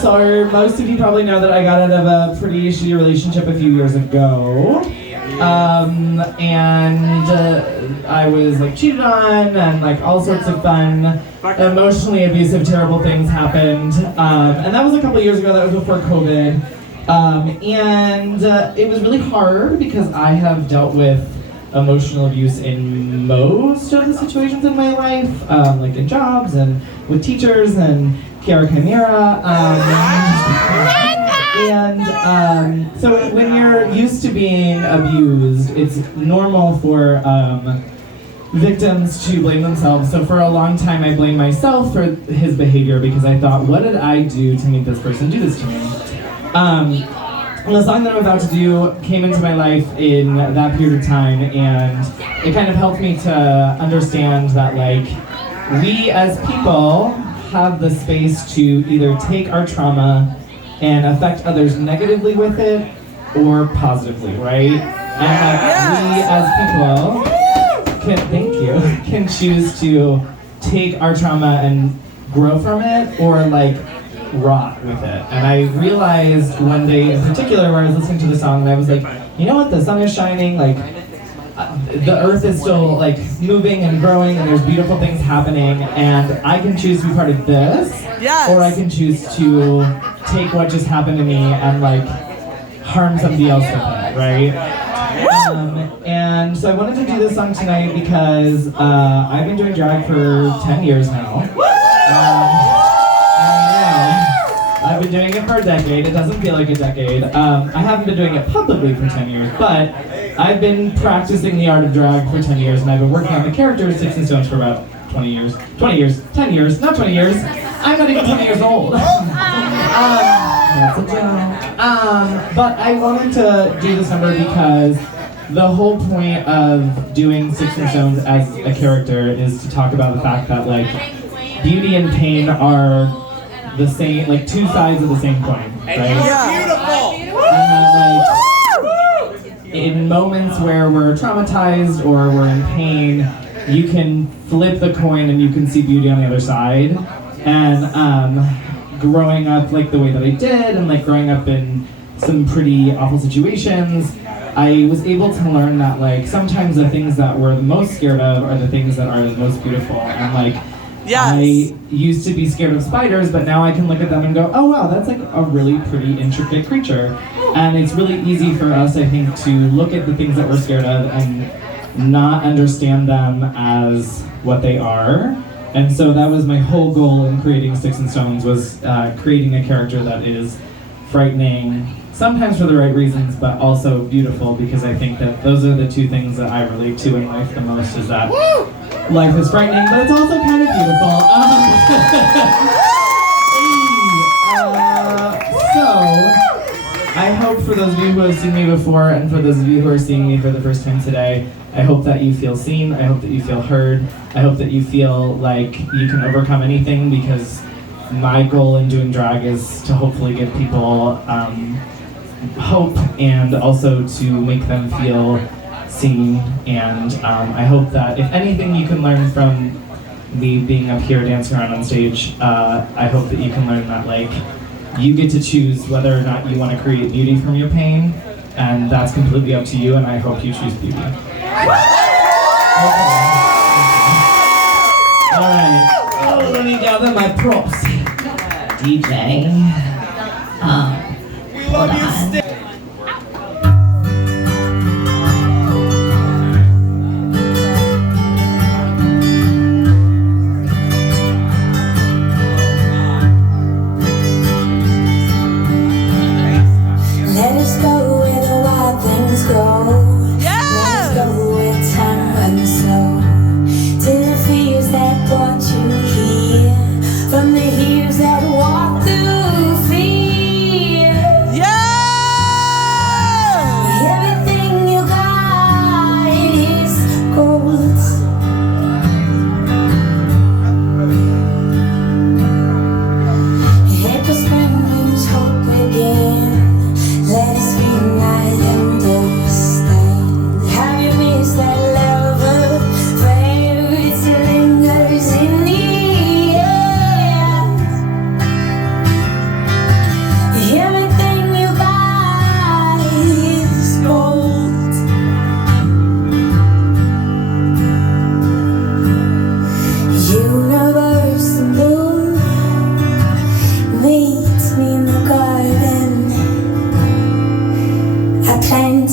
So most of you probably know that I got out of a pretty shitty relationship a few years ago. I was like cheated on and like all sorts of fun, emotionally abusive, terrible things happened. And that was a couple years ago, that was before COVID. It was really hard because I have dealt with emotional abuse in most of the situations in my life, like in jobs and with teachers and Kiara Chimera. So when you're used to being abused, it's normal for victims to blame themselves. So for a long time I blamed myself for his behavior because I thought, what did I do to make this person do this to me? The song that I'm about to do came into my life in that period of time, and it kind of helped me to understand that like we as people have the space to either take our trauma and affect others negatively with it or positively, right? And we as people can choose to take our trauma and grow from it or like rot with it. And I realized one day in particular where I was listening to the song and I was like, you know what, the sun is shining, like the earth is still like moving and growing and there's beautiful things happening, and I can choose to be part of this, or I can choose to take what just happened to me and like harm somebody else with it, right? And so I wanted to do this song tonight because I've been doing drag for 10 years now. I've been doing it for a decade. It doesn't feel like a decade. I haven't been doing it publicly for 10 years, but I've been practicing the art of drag for 10 years, and I've been working on the character of Stixen for about 10 years, not 20 years. I'm not even 20 years old. That's a joke. But I wanted to do this number because the whole point of doing Stixen as a character is to talk about the fact that like beauty and pain are the same, like two sides of the same coin, right? Beautiful! And that like in moments where we're traumatized or we're in pain, you can flip the coin and you can see beauty on the other side. And growing up like the way that I did, and like growing up in some pretty awful situations, I was able to learn that like sometimes the things that we're the most scared of are the things that are the most beautiful. And like I used to be scared of spiders, but now I can look at them and go, oh wow, that's like a really pretty intricate creature. And it's really easy for us, I think, to look at the things that we're scared of and not understand them as what they are. And so that was my whole goal in creating Sticks and Stones, was creating a character that is frightening, sometimes for the right reasons, but also beautiful, because I think that those are the two things that I relate to in life the most, is that life is frightening, but it's also kind of beautiful. So, I hope for those of you who have seen me before, and for those of you who are seeing me for the first time today, I hope that you feel seen, I hope that you feel heard, I hope that you feel like you can overcome anything, because my goal in doing drag is to hopefully give people hope, and also to make them feel seen. And I hope that if anything you can learn from me being up here dancing around on stage, I hope that you can learn that like you get to choose whether or not you want to create beauty from your pain, and that's completely up to you, and I hope you choose beauty. Okay. Alright, let me gather my props. DJ. We love you, Stixen. Let us go where the wild things go. Let us go where time runs slow. To the fears that brought you here, from the hills that walk through fear.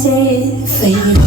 planted for you.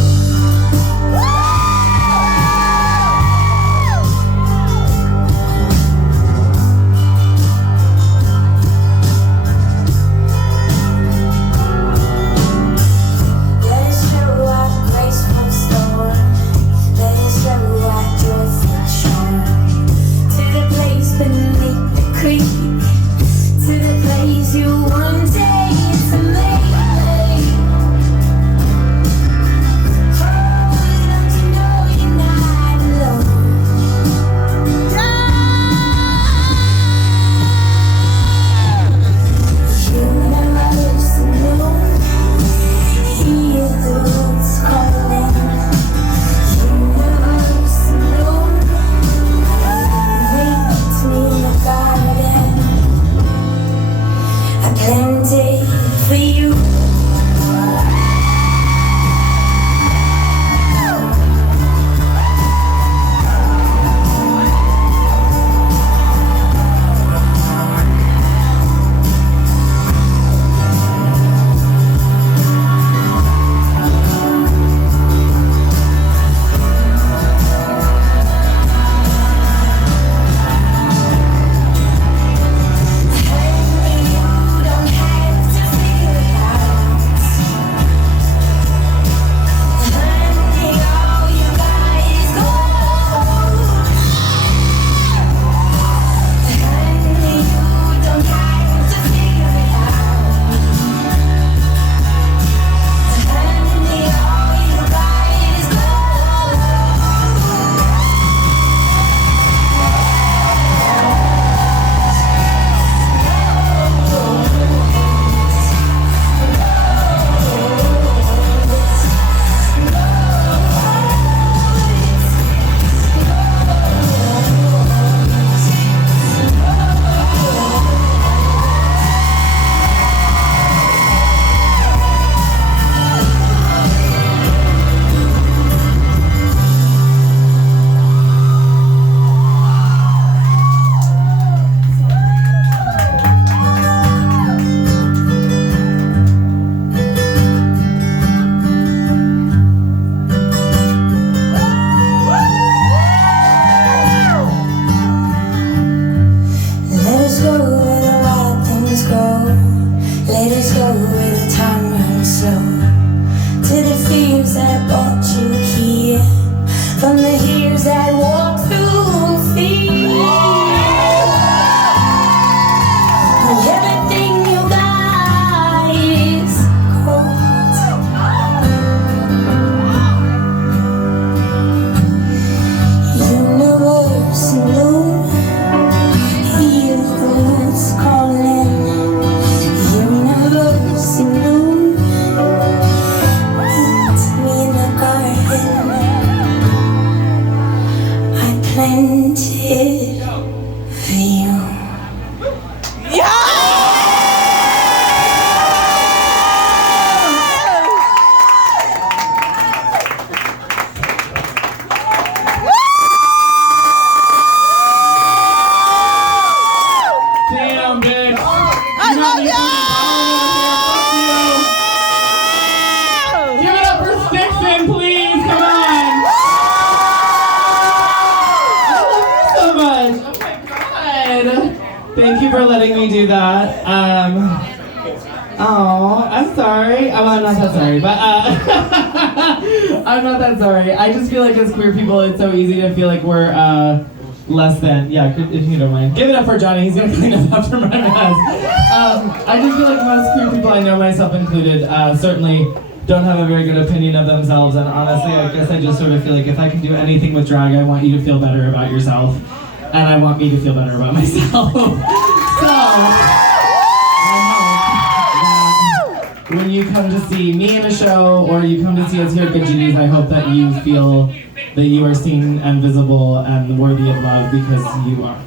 Planted for you. Let us go where the time runs slow, to the fears that brought you here, from the years that walk through fear. Everything you got is gold. Universe alone, hear the words calling. Planted for you. Damn, bitch. I love you! Give it up for Stixen, please. Come on. So much. Oh my god. Thank you for letting me do that. Oh, I'm sorry. Well, I'm not that sorry, but I'm not that sorry. I just feel like as queer people, it's so easy to feel like we're less than. Yeah, if you don't mind. Give it up for Johnny. He's gonna clean up after my mess. I just feel like most queer people, I know myself included, certainly don't have a very good opinion of themselves, and honestly, I guess I just sort of feel like if I can do anything with drag, I want you to feel better about yourself, and I want me to feel better about myself. So, I hope that when you come to see me in a show, or you come to see us here at Good Genies, I hope that you feel that you are seen and visible and worthy of love, because you are.